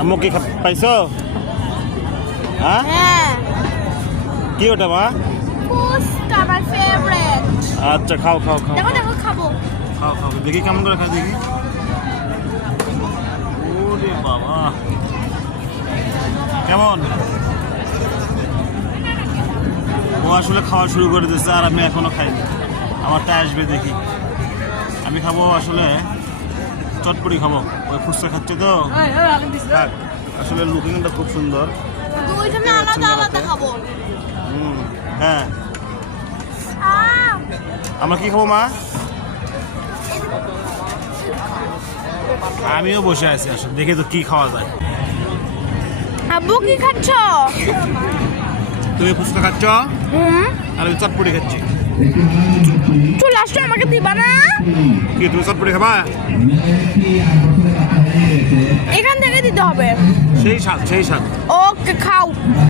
আম্মু কি পাইছো? হ্যাঁ, কি ওটা মা? ফুচকা আমার ফেভারিট। আচ্ছা খাও খাও খাও দেখো দেখো খাবো। খাও খাও দেখি কেমন করে খাই দেখি। ওরে বাবা, কেমন? ও আসলে খাওয়া শুরু করে দিয়েছে আর আমি এখনো খাইনি। আমারটা আসবে দেখি। আমি খাবো আসলে চটপটি খাবো, ওই ফুচকা খাচ্ছে তো। থাক, আসলে লুকিংটা খুব সুন্দর। দুইজনে আলাদা আলাদা খাবো। হ্যাঁ, আমরা কি খাবো মা? আমিও বসে আছি, আসলে দেখে তো কি খাওয়া যায়। আব্বু কি খাচ্ছ? তুমি ফুচকা খাচ্ছ আর আমি চটপটি খাচ্ছি। চলে আসছো, আমাকে দিবা না? কি তুমি চটপটি খাবা? এখান থেকে দিতে হবে। সেই স্বাদ, সেই স্বাদ। ওকে খাও।